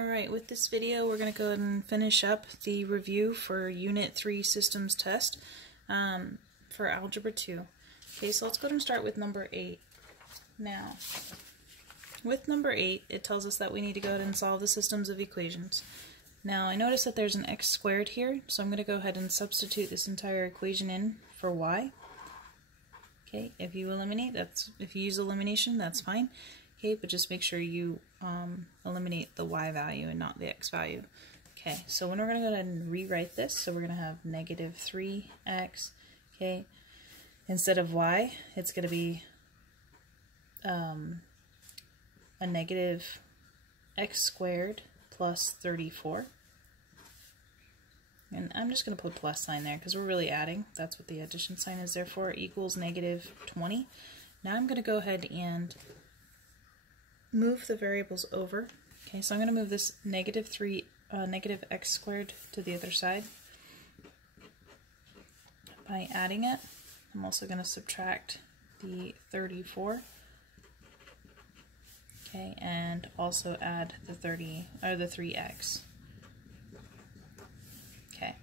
Alright, with this video we're going to go ahead and finish up the review for Unit 3 Systems Test for Algebra 2. Okay, so let's go ahead and start with number 8. Now, with number 8, it tells us that we need to go ahead and solve the systems of equations. Now, I notice that there's an x squared here, so I'm going to go ahead and substitute this entire equation in for y. Okay, if you use elimination, that's fine. Okay, but just make sure you eliminate the y value and not the x value. Okay, so when we're going to go ahead and rewrite this, so we're going to have negative 3x, okay, instead of y, it's going to be a negative x squared plus 34. And I'm just going to put a plus sign there because we're really adding. That's what the addition sign is there for, equals negative 20. Now I'm going to go ahead and move the variables over. Okay, so I'm going to move this negative x squared to the other side by adding it. I'm also going to subtract the 34. Okay, and also add the 3x. Okay.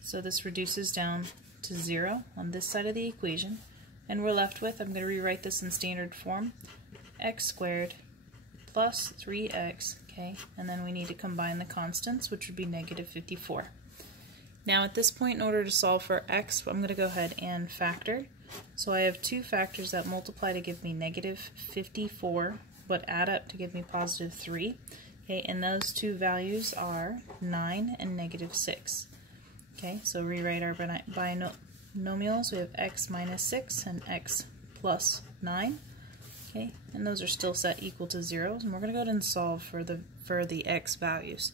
So this reduces down to 0 on this side of the equation. And we're left with, I'm going to rewrite this in standard form, x squared plus 3x, okay, and then we need to combine the constants, which would be negative 54. Now at this point, in order to solve for x, I'm going to go ahead and factor. So I have two factors that multiply to give me negative 54, but add up to give me positive 3. Okay, and those two values are 9 and negative 6. Okay, so rewrite our binomials. We have x minus 6 and x plus 9. Okay, and those are still set equal to 0. And we're going to go ahead and solve for the x values.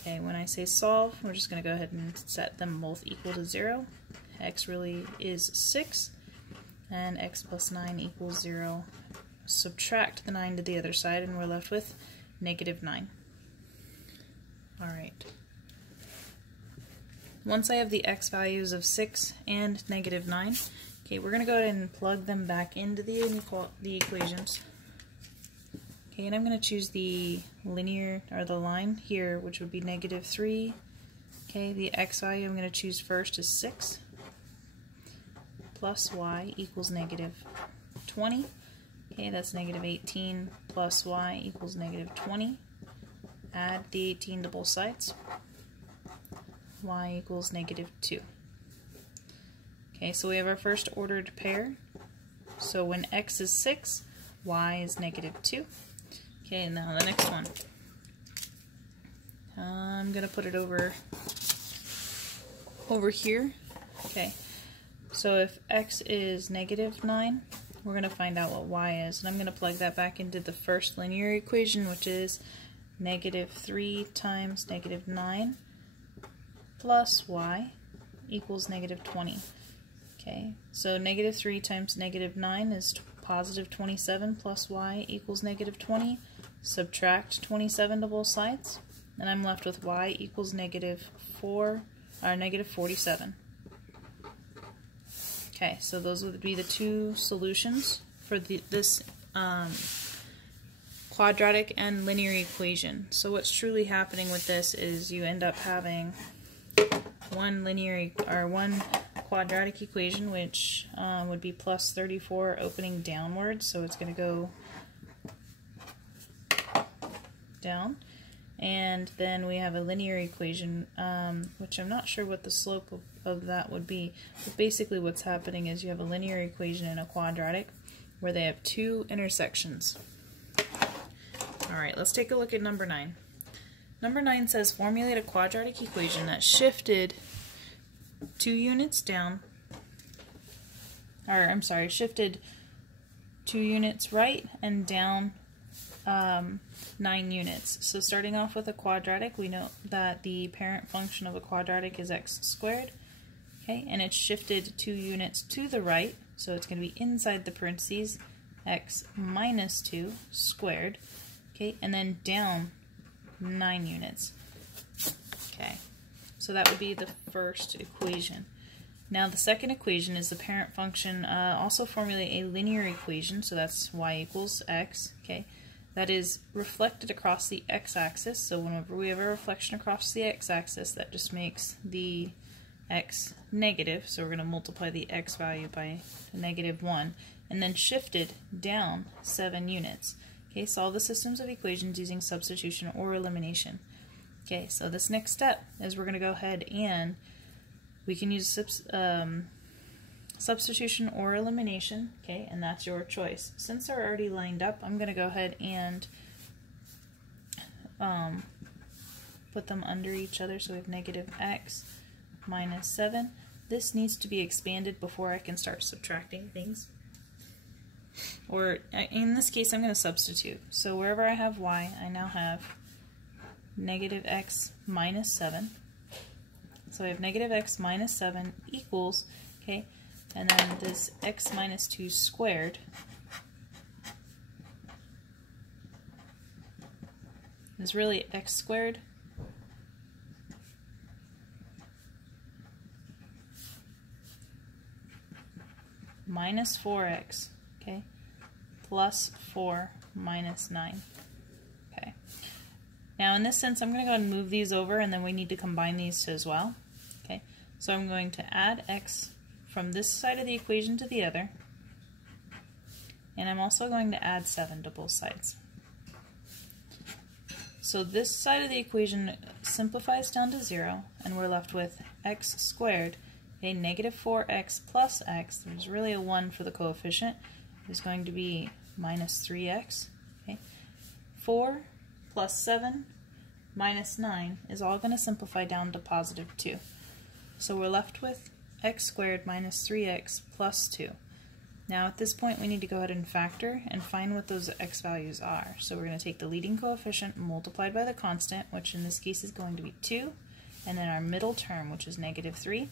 Okay, when I say solve, we're just going to go ahead and set them both equal to 0. X really is 6, and x plus 9 equals 0. Subtract the 9 to the other side, and we're left with negative 9. Alright. Once I have the x values of 6 and negative 9, okay, we're going to go ahead and plug them back into the equations. Okay, and I'm going to choose the linear, or the line here, which would be negative 3. Okay, the x value I'm going to choose first is 6 plus y equals negative 20. Okay, that's negative 18 plus y equals negative 20. Add the 18 to both sides. Y equals negative 2. Okay, so we have our first ordered pair. So when x is 6, y is negative 2. Okay, now the next one. I'm going to put it over here. Okay, so if x is negative 9, we're going to find out what y is. And I'm going to plug that back into the first linear equation, which is negative 3 times negative 9 plus y equals negative 20. Okay, so negative 3 times negative 9 is positive 27 plus y equals negative 20. Subtract 27 to both sides, and I'm left with y equals negative 47. Okay, so those would be the two solutions for this quadratic and linear equation. So what's truly happening with this is you end up having one quadratic equation, which would be plus 34 opening downwards, so it's going to go down. And then we have a linear equation, which I'm not sure what the slope of that would be, but basically what's happening is you have a linear equation and a quadratic where they have two intersections. Alright, let's take a look at number 9. Number 9 says formulate a quadratic equation that shifted 2 units down, shifted 2 units right and down 9 units. So starting off with a quadratic, we know that the parent function of a quadratic is x squared, okay, and it's shifted 2 units to the right, so it's going to be inside the parentheses, x minus 2 squared, okay, and then down 9 units. Okay, so that would be the first equation. Now the second equation is the parent function. Also formulate a linear equation, so that's y equals x, okay, that is reflected across the x-axis. So whenever we have a reflection across the x-axis, that just makes the x negative. So we're going to multiply the x value by -1, and then shifted down 7 units. Okay, solve the systems of equations using substitution or elimination. Okay, so this next step is we're going to go ahead and we can use substitution or elimination, okay, and that's your choice. Since they're already lined up, I'm going to go ahead and put them under each other. So we have -x minus 7. This needs to be expanded before I can start subtracting things. Or in this case, I'm going to substitute. So wherever I have y, I now have -x minus 7. So I have -x minus 7 equals, okay, and then this x minus 2 squared is really x squared minus 4x, okay, plus 4 minus 9. Okay. Now in this sense, I'm going to go ahead and move these over, and then we need to combine these as well. Okay. So I'm going to add x from this side of the equation to the other, and I'm also going to add 7 to both sides. So this side of the equation simplifies down to 0, and we're left with x squared, okay, -4x plus x, there's really a 1 for the coefficient, is going to be minus 3x. Okay. 4 plus 7 minus 9 is all going to simplify down to +2. So we're left with x squared minus 3x plus 2. Now at this point we need to go ahead and factor and find what those x values are. So we're going to take the leading coefficient multiplied by the constant, which in this case is going to be 2, and then our middle term, which is -3.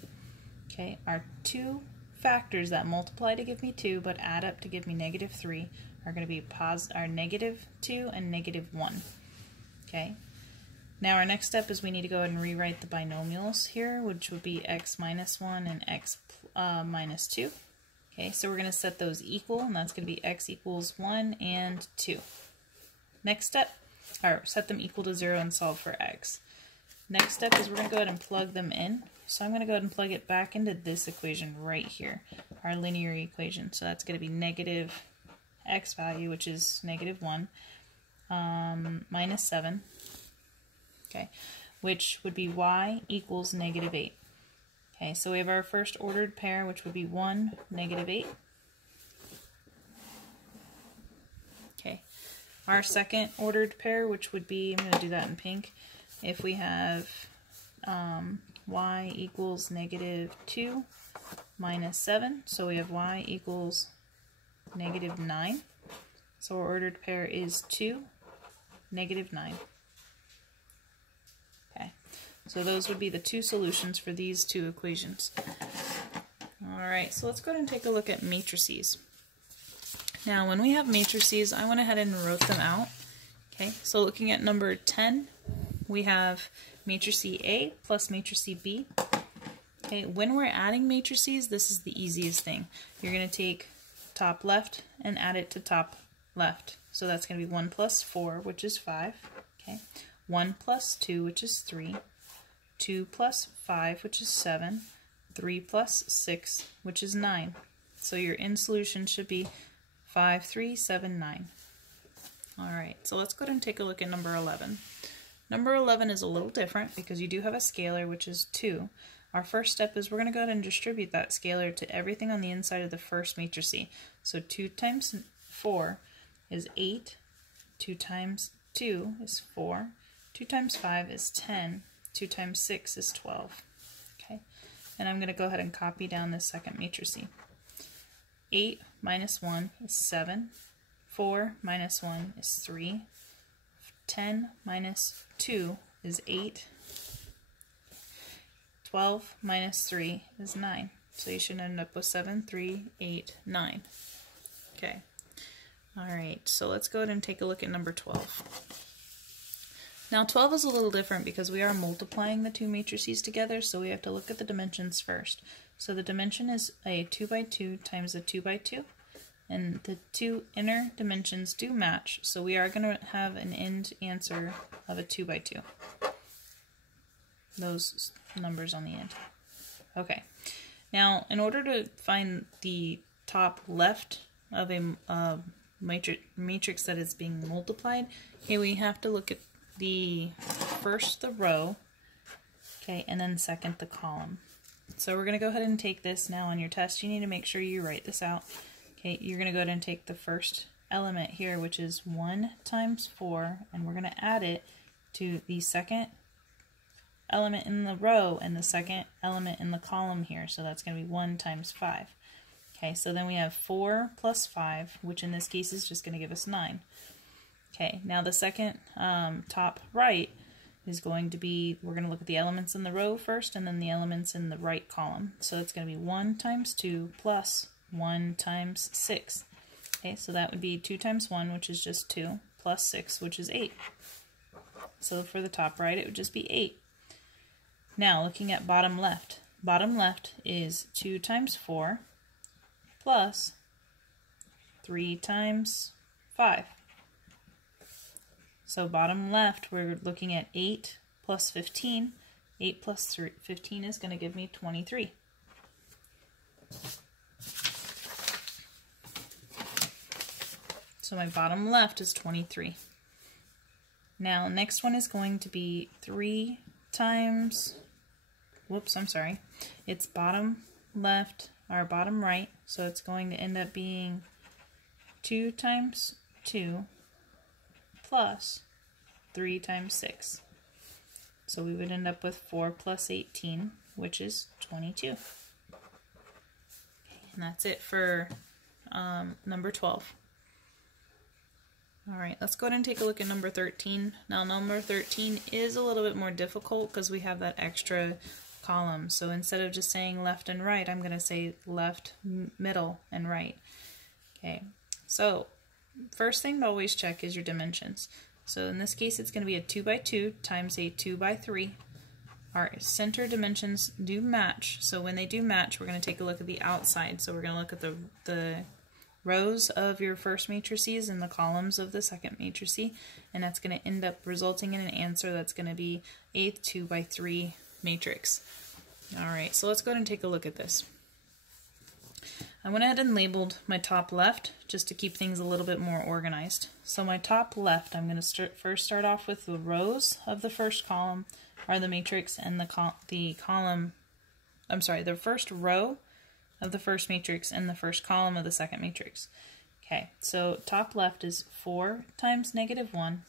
Okay, our two factors that multiply to give me 2 but add up to give me -3 are going to be -2 and -1. Okay. Now our next step is we need to go ahead and rewrite the binomials here, which would be x minus 1 and x minus 2. Okay, so we're going to set those equal, and that's going to be x equals 1 and 2. Next step, or set them equal to 0 and solve for x. Next step is we're going to go ahead and plug them in. So I'm going to go ahead and plug it back into this equation right here, our linear equation. So that's going to be negative x value, which is -1, minus 7. Okay, which would be y equals -8. Okay, so we have our first ordered pair, which would be 1, -8. Okay, our second ordered pair, which would be, I'm going to do that in pink, if we have y equals -2 minus 7, so we have y equals -9. So our ordered pair is 2, -9. Okay, so those would be the two solutions for these two equations. Alright, so let's go ahead and take a look at matrices. Now when we have matrices, I went ahead and wrote them out. Okay, so looking at number 10, we have matrice A plus matrice B. Okay, when we're adding matrices, this is the easiest thing. You're going to take top left and add it to top left. So that's going to be 1 plus 4, which is 5. Okay, 1 plus 2, which is 3. 2 plus 5, which is 7. 3 plus 6, which is 9. So your in solution should be 5, 3, 7, 9. Alright, so let's go ahead and take a look at number 11. Number 11 is a little different because you do have a scalar, which is 2. Our first step is we're going to go ahead and distribute that scalar to everything on the inside of the first matrice. So 2 times 4 is 8, 2 times 2 is 4, 2 times 5 is 10, 2 times 6 is 12. Okay, and I'm going to go ahead and copy down this second matrice. 8 minus 1 is 7, 4 minus 1 is 3, 10 minus 2 is 8, 12 minus 3 is 9. So you should end up with 7, 3, 8, 9. Okay. Alright, so let's go ahead and take a look at number 12. Now 12 is a little different because we are multiplying the two matrices together, so we have to look at the dimensions first. So the dimension is a 2 by 2 times a 2 by 2. and the two inner dimensions do match, so we are going to have an end answer of a 2 by 2. Those numbers on the end. Okay, now in order to find the top left of a matrix that is being multiplied, okay, we have to look at the row, okay, and then second the column. So we're going to go ahead and take this now on your test. You need to make sure you write this out. Okay, you're going to go ahead and take the first element here, which is 1 times 4, and we're going to add it to the second element in the row and the second element in the column here. So that's going to be 1 times 5. Okay, so then we have 4 plus 5, which in this case is just going to give us 9. Okay, now the second top right is going to be, we're going to look at the elements in the row first and then the elements in the right column. So it's going to be 1 times 2 plus 1 times 6. Okay, so that would be 2 times 1, which is just 2, plus 6, which is 8. So for the top right, it would just be 8. Now looking at bottom left. Bottom left is 2 times 4 plus 3 times 5. So bottom left, we're looking at 8 plus 15. 8 plus 15 is going to give me 23. So my bottom left is 23. Now next one is going to be 3 times, it's bottom left, or bottom right, so it's going to end up being 2 times 2 plus 3 times 6. So we would end up with 4 plus 18, which is 22. And that's it for number 12. Alright, let's go ahead and take a look at number 13. Now number 13 is a little bit more difficult because we have that extra column. So instead of just saying left and right, I'm going to say left, middle, and right. Okay, so first thing to always check is your dimensions. So in this case, it's going to be a 2 by 2 times a 2 by 3. Our center dimensions do match. So when they do match, we're going to take a look at the outside. So we're going to look at the rows of your first matrices and the columns of the second matrice, and that's going to end up resulting in an answer that's going to be a 2 by 3 matrix. Alright, so let's go ahead and take a look at this. I went ahead and labeled my top left just to keep things a little bit more organized. So my top left, I'm going to first start off with the rows of the first column, or the matrix, and the first row of the first matrix and the first column of the second matrix. Okay, so top left is 4 times negative 1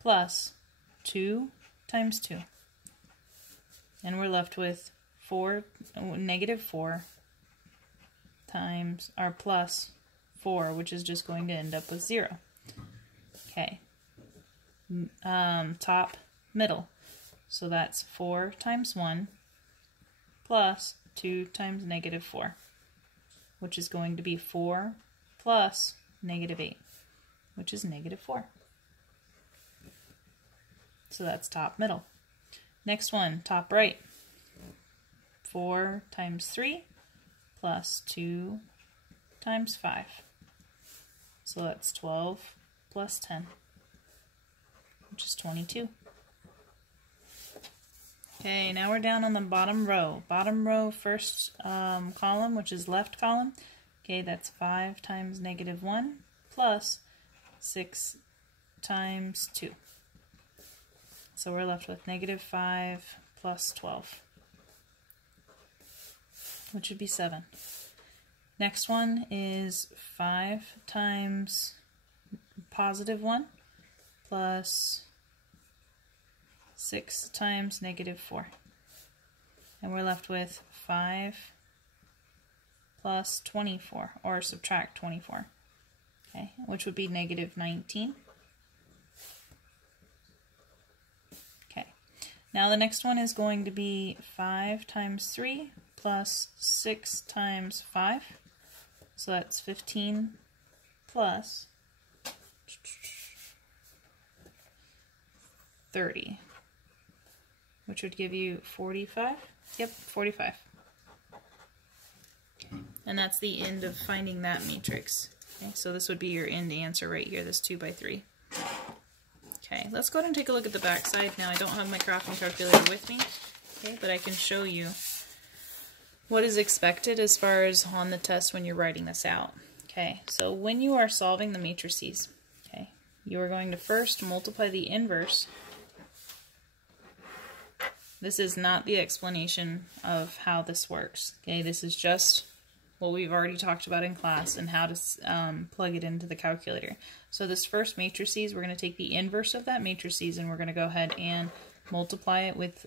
plus 2 times 2. And we're left with negative 4 times, or plus 4, which is just going to end up with 0. Okay, top middle. So that's 4 times 1 plus 2 times negative 4, which is going to be 4 plus negative 8, which is negative 4. So that's top middle. Next one, top right. 4 times 3 plus 2 times 5. So that's 12 plus 10, which is 22. Okay, now we're down on the bottom row. Bottom row, first column, which is left column. Okay, that's 5 times negative 1 plus 6 times 2. So we're left with negative 5 plus 12, which would be 7. Next one is 5 times positive 1 plus 6 times negative 4. And we're left with 5 plus 24, or subtract 24, okay, which would be negative 19. Okay, now the next one is going to be 5 times 3 plus 6 times 5. So that's 15 plus 30. Which would give you 45. Yep, 45. and that's the end of finding that matrix. Okay, so this would be your end answer right here, this 2 by 3. Okay, let's go ahead and take a look at the back side. Now I don't have my crafting calculator with me, okay, but I can show you what is expected as far as on the test when you're writing this out. Okay, so when you are solving the matrices, okay, you are going to first multiply the inverse. This is not the explanation of how this works. Okay, this is just what we've already talked about in class and how to plug it into the calculator. So this first matrices, we're going to take the inverse of that matrices and we're going to go ahead and multiply it with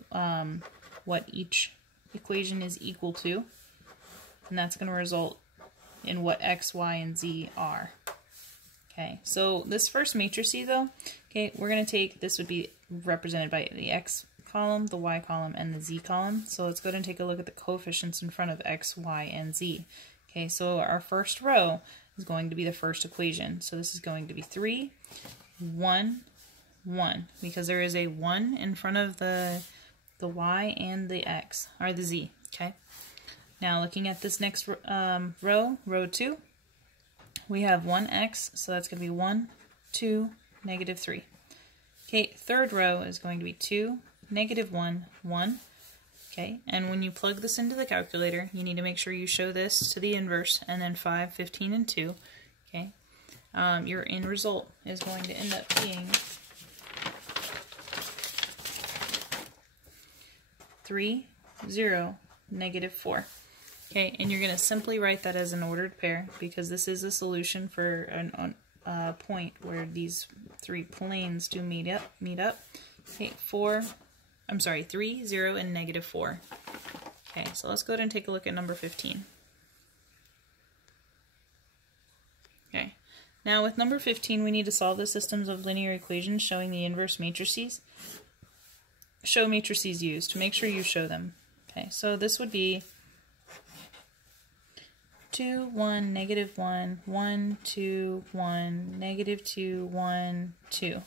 what each equation is equal to, and that's going to result in what x, y, and z are. Okay, so this first matrices though, okay, we're going to take, this would be represented by the x column, the y column, and the z column. So let's go ahead and take a look at the coefficients in front of x, y, and z. Okay, so our first row is going to be the first equation. So this is going to be 3, 1, 1, because there is a 1 in front of the y and the x, or the z. Okay, now looking at this next row, row 2, we have 1x, so that's going to be 1, 2, negative 3. Okay, third row is going to be 2, negative 1, 1. Okay, and when you plug this into the calculator, you need to make sure you show this to the inverse, and then 5, 15, and 2. Okay, your end result is going to end up being 3, 0, negative 4. Okay, and you're going to simply write that as an ordered pair because this is a solution for a point where these 3 planes do meet up. Okay, 3, 0, and negative 4. Okay, so let's go ahead and take a look at number 15. Okay, now with number 15, we need to solve the systems of linear equations showing the inverse matrices. Show matrices used. To make sure you show them. Okay, so this would be 2, 1, negative 1, 1, 2, 1, negative 2, 1, 2.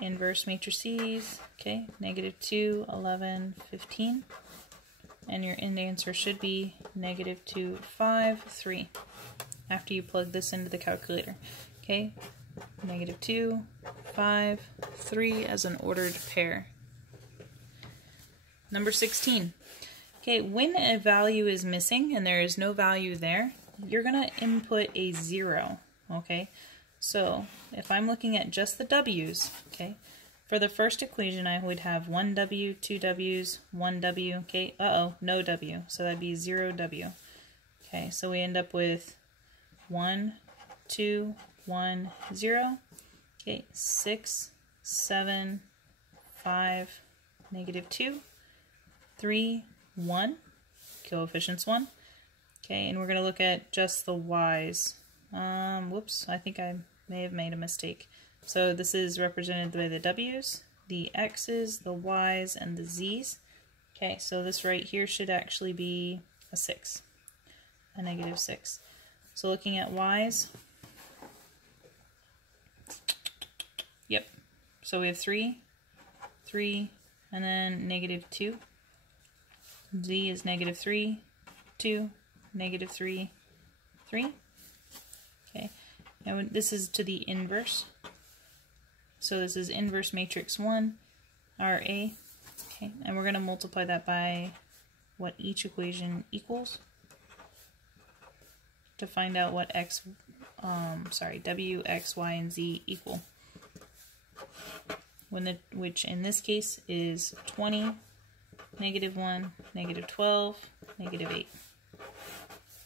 Inverse matrices, okay, negative 2, 11, 15. And your end answer should be negative 2, 5, 3. After you plug this into the calculator. Okay, negative 2, 5, 3 as an ordered pair. Number 16. Okay, when a value is missing and there is no value there, you're going to input a 0, okay? So, if I'm looking at just the w's, okay, for the first equation I would have 1w, 2 w's, 1w, okay, no w, so that'd be 0w. Okay, so we end up with 1, 2, 1, 0, okay, 6, 7, 5, negative 2, 3, 1, coefficients 1, okay, and we're going to look at just the y's. Whoops, I think I may have made a mistake. So this is represented by the w's, the x's, the y's, and the z's. Okay, so this right here should actually be a 6, a negative 6. So looking at y's, yep, so we have 3, 3, and then negative 2. Z is negative 3, 2, negative 3, 3. Okay, now this is to the inverse. So this is inverse matrix 1, RA. Okay, and we're going to multiply that by what each equation equals to find out what W, X, Y, and Z equal. Which in this case is 20, negative 1, negative 12, negative 8.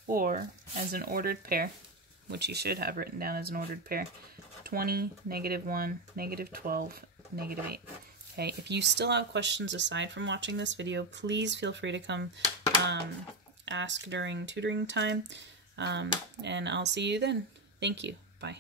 Or, as an ordered pair, which you should have written down as an ordered pair, 20, negative 1, negative 12, negative 8. Okay, if you still have questions aside from watching this video, please feel free to come ask during tutoring time, and I'll see you then. Thank you. Bye.